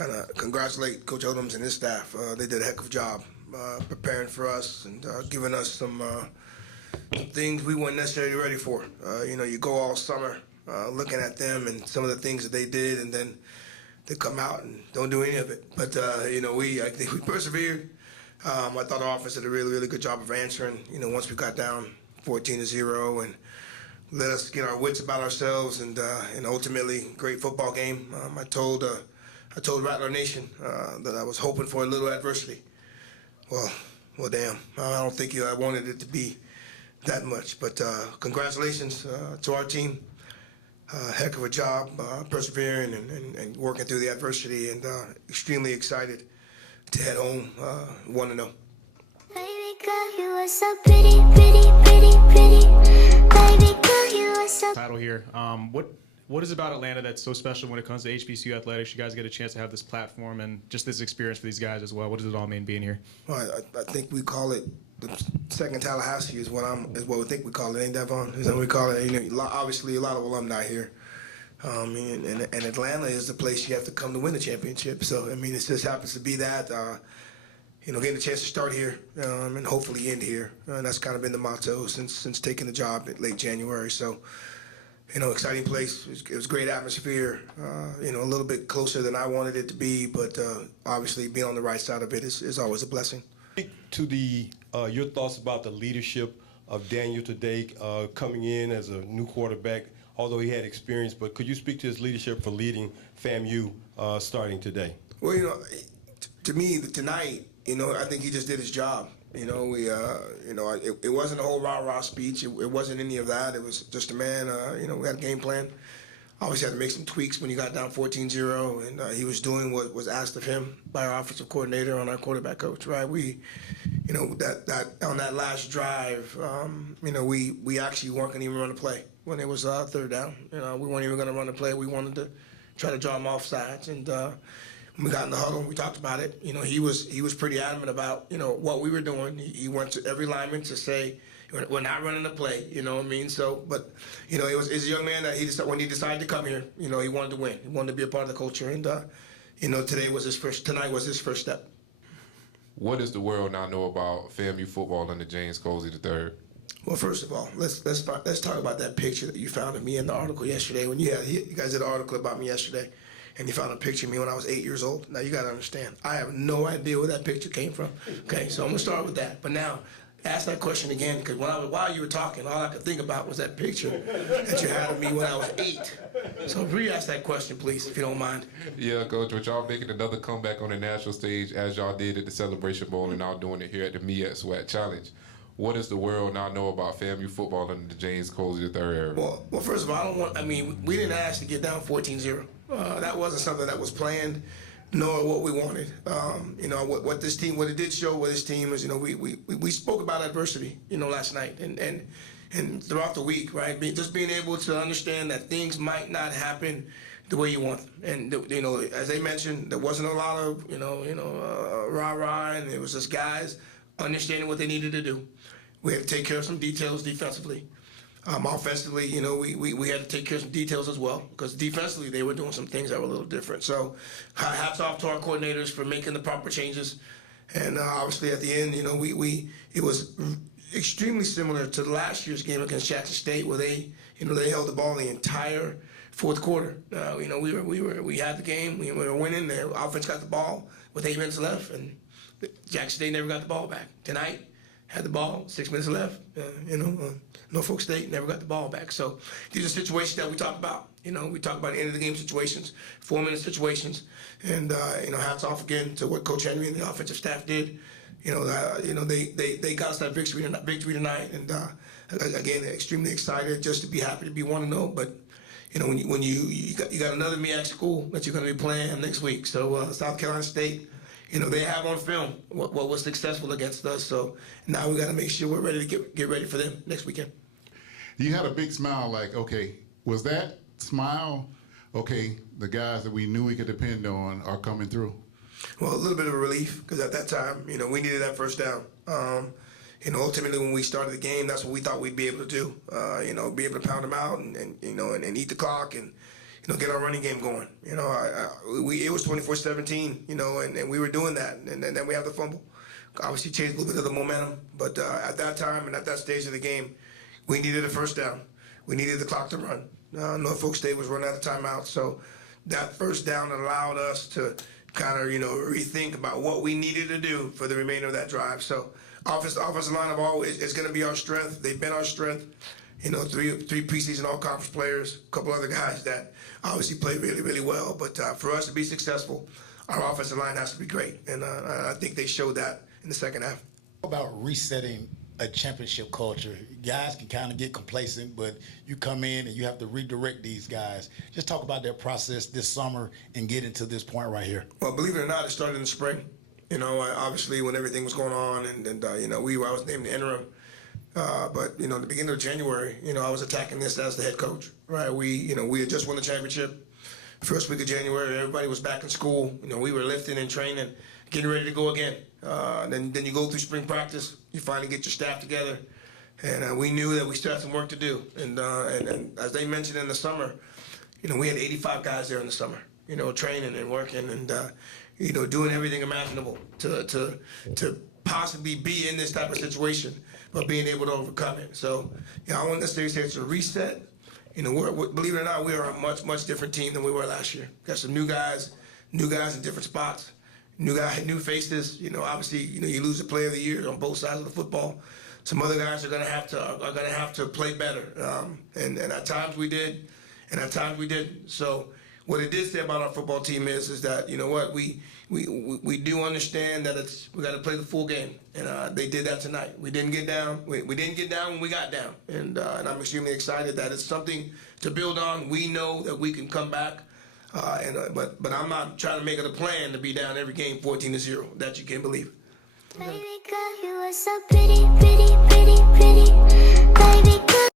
kind of congratulate Coach Odums and his staff. They did a heck of a job preparing for us and giving us some things we weren't necessarily ready for. You go all summer looking at them and some of the things that they did, and then they come out and don't do any of it. But I think we persevered. I thought our offense did a really, really good job of answering. Once we got down 14-0 and let us get our wits about ourselves, and ultimately great football game. I told Rattler Nation that I was hoping for a little adversity. Well, damn. I don't think I wanted it to be that much. But congratulations to our team. Heck of a job persevering and working through the adversity, and extremely excited to head home 1-0. Baby girl, you are so pretty, pretty, pretty, pretty. Baby girl, you are so... Title here. What is about Atlanta that's so special when it comes to HBCU athletics? You guys get a chance to have this platform and just this experience for these guys as well. What does it all mean being here? Well, I think we call it the second Tallahassee is what we think we call it. Ain't that, Vaughn? Is that what we call it? Obviously a lot of alumni here. And Atlanta is the place you have to come to win the championship. So, it just happens to be that, getting a chance to start here and hopefully end here. And that's kind of been the motto since taking the job in late January. So, exciting place. It was great atmosphere, a little bit closer than I wanted it to be, but obviously being on the right side of it is always a blessing. To your thoughts about the leadership of Daniel today coming in as a new quarterback, although he had experience, but could you speak to his leadership for leading FAMU starting today? Well, to me, tonight, I think he just did his job. It wasn't a whole rah-rah speech. It wasn't any of that. It was just a man, we had a game plan. Obviously had to make some tweaks when you got down 14-0, and he was doing what was asked of him by our offensive coordinator and our quarterback coach, right? We, that on that last drive, we actually weren't going to even run a play when it was third down. We weren't even going to run a play. We wanted to try to draw him off sides, and when we got in the huddle, we talked about it. He was pretty adamant about what we were doing. He went to every lineman to say, we're not running the play. You know what I mean? So, but it was a young man that when he decided to come here, he wanted to win. He wanted to be a part of the culture, and tonight was his first step. What does the world now know about FAMU football under James Colzie III? Well, first of all, let's talk about that picture that you found of me in the article yesterday. When you guys did an article about me yesterday, and you found a picture of me when I was 8 years old. Now, you got to understand, I have no idea where that picture came from. Okay, so I'm going to start with that. But now, ask that question again, because while you were talking, all I could think about was that picture that you had of me when I was 8. So re-ask that question, please, if you don't mind. Yeah, Coach, but y'all making another comeback on the national stage as y'all did at the Celebration Bowl and now doing it here at the Me at Sweat Challenge. What does the world now know about FAMU football under the James Colzie III era? Well, first of all, we didn't ask to get down 14-0. That wasn't something that was planned, nor what we wanted. What it did show with this team is, we spoke about adversity, last night and throughout the week, right? Just being able to understand that things might not happen the way you want them. And, as they mentioned, there wasn't a lot of, rah-rah, and it was just guys understanding what they needed to do. We had to take care of some details defensively. Offensively, we had to take care of some details as well, because defensively they were doing some things that were a little different. So hats off to our coordinators for making the proper changes. And obviously at the end, it was extremely similar to last year's game against Jackson State, where they held the ball the entire fourth quarter. We had the game, we were winning. Their offense got the ball with 8 minutes left, and Jackson State never got the ball back. Tonight, had the ball, 6 minutes left. Norfolk State never got the ball back. So these are situations that we talk about. We talk about end of the game situations, 4-minute situations, and hats off again to what Coach Henry and the offensive staff did. They got us that victory tonight, and again, extremely excited just to be happy to be 1-0. But when you got another MEAC school that you're going to be playing next week. So South Carolina State. They have on film what was successful against us. So now we got to make sure we're ready to get ready for them next weekend. You had a big smile, like, okay, was that smile, okay, the guys that we knew we could depend on are coming through? Well, a little bit of a relief, because at that time, we needed that first down. Ultimately when we started the game, that's what we thought we'd be able to do. Be able to pound them out and eat the clock and, get our running game going. You know, it was 24-17, you know, and we were doing that, and then we have the fumble. Obviously changed a little bit of the momentum, but at that time and at that stage of the game, we needed a first down. We needed the clock to run. Norfolk State was running out of timeout, so that first down allowed us to kind of, you know, rethink about what we needed to do for the remainder of that drive. So offensive line of all is going to be our strength. They've been our strength. You know, three preseason all-conference players, a couple other guys that obviously play really, really well. But for us to be successful, our offensive line has to be great, and I think they showed that in the second half. About resetting a championship culture. Guys can kind of get complacent, but you come in and you have to redirect these guys. Just talk about that process this summer and getting to this point right here. Well, believe it or not, it started in the spring. You know, obviously when everything was going on, and you know, I was named the interim. But you know, at the beginning of January, you know, I was attacking this as the head coach. Right? We had just won the championship. First week of January, everybody was back in school. You know, we were lifting and training, getting ready to go again. Then you go through spring practice. You finally get your staff together, and we knew that we still had some work to do. And as they mentioned in the summer, you know, we had 85 guys there in the summer. You know, training and working, and you know, doing everything imaginable to possibly be in this type of situation, but being able to overcome it. So, you know, I wouldn't necessarily say it's a reset. You know, believe it or not, we are a much different team than we were last year. Got some new guys in different spots, new faces. You know, obviously, you know, you lose a player of the year on both sides of the football. Some other guys are gonna have to play better, and at times we did, and at times we didn't. So what it did say about our football team is that, you know what, we do understand that we got to play the full game, and they did that tonight. We didn't get down. We didn't get down when we got down, and I'm extremely excited that it's something to build on. We know that we can come back, but I'm not trying to make it a plan to be down every game 14-0. That you can't believe. Baby girl, you are so pretty, pretty.